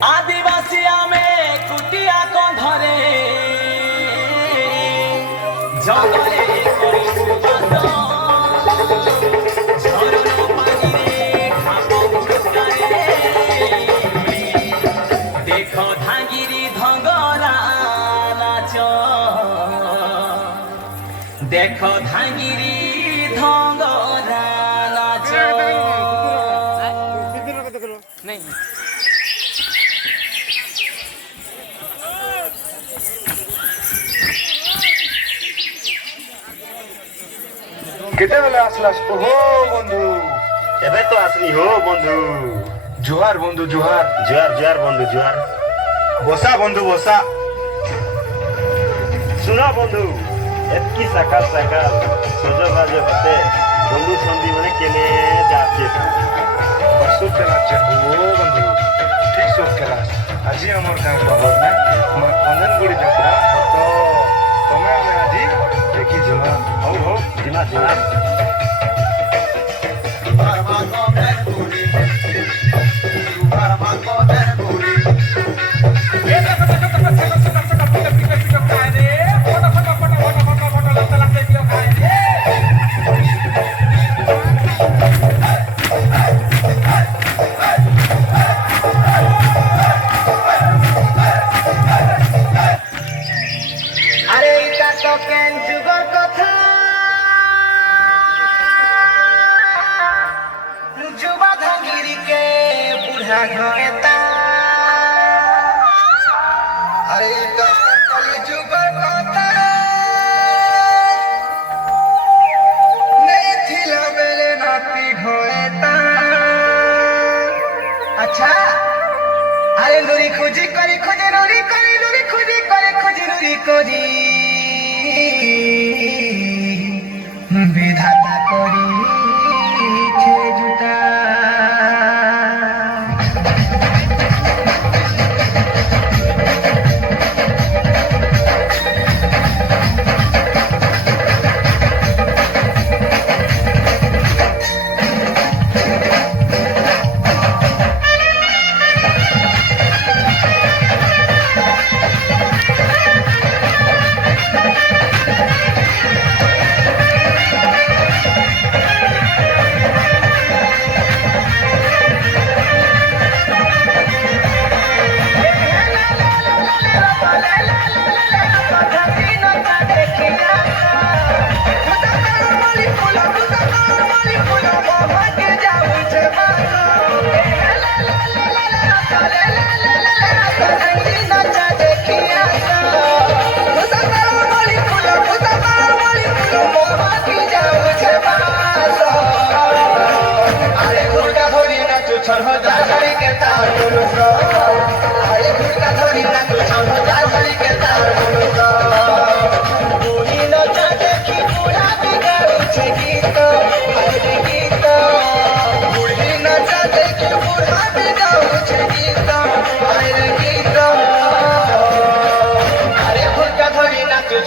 आदिवासी में कुटिया कंधरे जंगले देख धांगिरी धंगरा नाच देख धांगिरी धंगरा नाच नहीं কেটে বেলা আসলাস ওহো বন্ধু এবে তো আসলি হো বন্ধু। জোহার বন্ধু জোহার। জোয়ার জোয়ার বন্ধু জোয়ার। বসা বন্ধু বসা। শুনো বন্ধু, এতকি সকাল সকাল সজবাজে হতে বন্ধু সন্ধি মানে কেনে যাচ্ছে। বসুক কেলাচ্ছে ও বন্ধু ঠিক সব কেলাস। আজি আমার গাঁ খবর না আমার অঞ্জনগুড়ি যাত্রা তো তুমি আমি আজি দেখি জিমা হও হও জিমা জিমা। अरे इटा तो केन जुगर कथा जुबा धंगिरी के बूढ़ा घएता अरे इटा कली जुगर कथा नहीं थिला बेले नाती घएता अच्छा अरे नुरी खोजी करी खोजे नुरी करी नुरी खोजी करे खोजी नुरी खोजी विधाता करी छे जुटा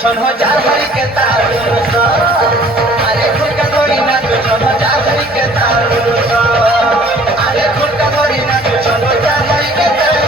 छन हजार भरी के तारू अरे खुलका धोरी ना तू छन हजार भरी के तारू अरे खुलका धोरी ना तू छन हजार भरी के तारू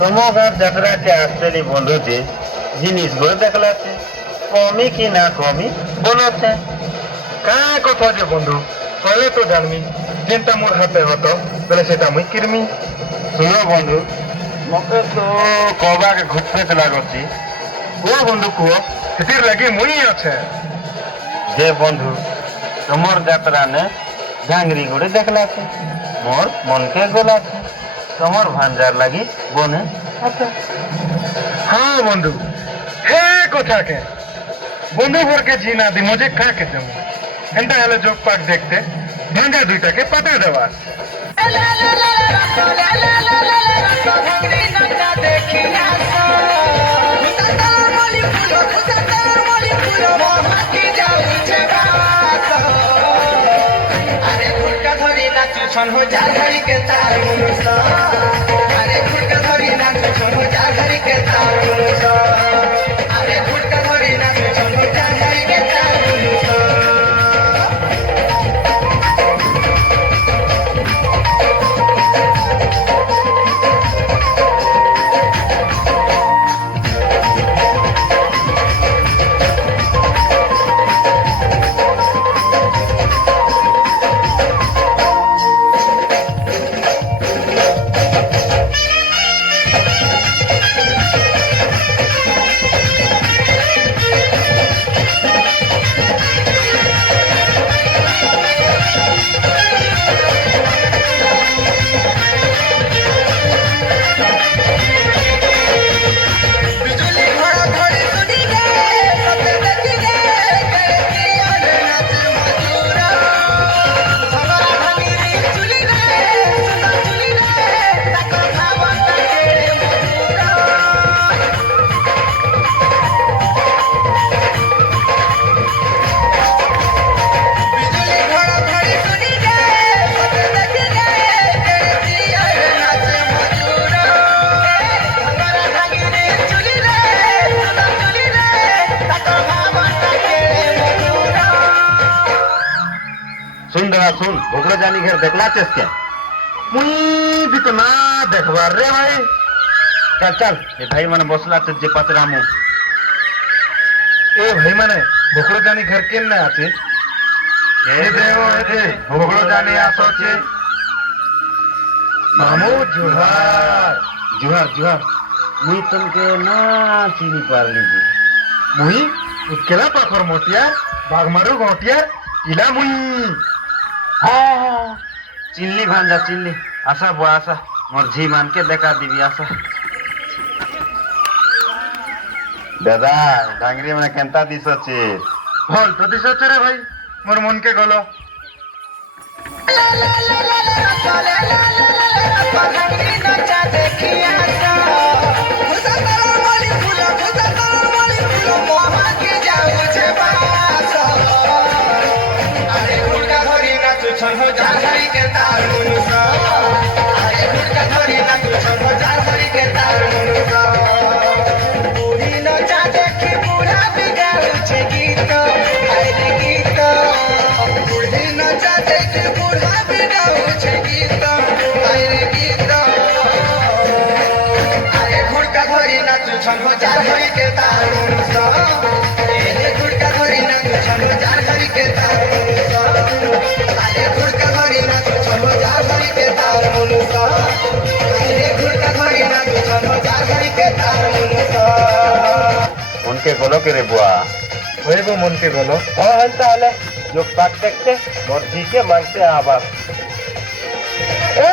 তোমার যাত্রাতে আসছেনি বন্ধুজি জিনিসগুলো দেখলাছে কমি কি না কমি বলছে কাঁ কথা যে বন্ধু কলে তো জানবি যেটা মোর হাতে হতো বলে সেটা মুই কিরমি শুনো বন্ধু মকে তো কবাকে ঘুরতে চলা করছি কুয়া বন্ধু কুয়া সেটির লাগি মুই আছে যে বন্ধু তোমার যাত্রা নে ঝাংরি গুড়ে দেখলাছে মোর মনকে গোলাছে তোমার ভাঞ্জার লাগি বনে আচ্ছা হ্যাঁ বন্ধু হে কথা কে বন্ধু ভরকে জি না দি মুঝে কাকে দেবো এনটা হলে যোগ পাক দেখতে ভাঙ্গা দুইটাকে পাতা দেওয়া ছন হো যা ধরি কে তার মনুষ্য আরে ফুটকা ধরি না ছন হো যা ধরি কে তার মনুষ্য আরে ফুটকা ধরি না ছন হো যা ধরি কে তার মনুষ্য सुन दादा सुन भोकड़ा जानी घर देखला चेस क्या মুই भी तो ना देखबार रे भाई चल चल ये भाई मैंने बसला जे पतरामू ए भाई माने भोकड़ो जानी घर केन ना आते ए देव ए दे भोकड़ो जानी आसोचे मामू जुहार जुहार जुहार मुई तुमके ना चीनी पार लीजिए मुई उकेला पाखर मोटियार बागमारू गोटियार इला मुई हाँ चिल्ली भांजा चिल्ली आशा बुआ आशा मोर झी मान के देखा दीबी आशा दादा डांगरी मैंने केंता दिस अच्छे भल तो दिस रे भाई मोर मन के गलो ছন হো যা ধরি কে তার মনুষ্য আরে ফুটকা ধরি না ছন হো যা ধরি কে তার মনুষ্য বুড়ি নচা দেখি বুড়া বিগাউছে গীত আরে গীত বুড়ি নচা দেখি বুড়া বিগাউছে গীত আরে গীত আরে ফুটকা ধরি না ছন হো যা ধরি কে তার মনুষ্য আরে ফুটকা ধরি না ছন হো যা ধরি কে তার মনুষ্য আরে ফুটকা ধরি না ছন হো যা ধরি কে তার মনুষ্য আরে ফুটকা ধরি না ছন হো যা ধরি কে তার মনুষ্য उनके बोलो के रे बुआ वही वो मन के गलो हाँ हंता हले जो पाक देखते मोर झी के मांगते आवाज ए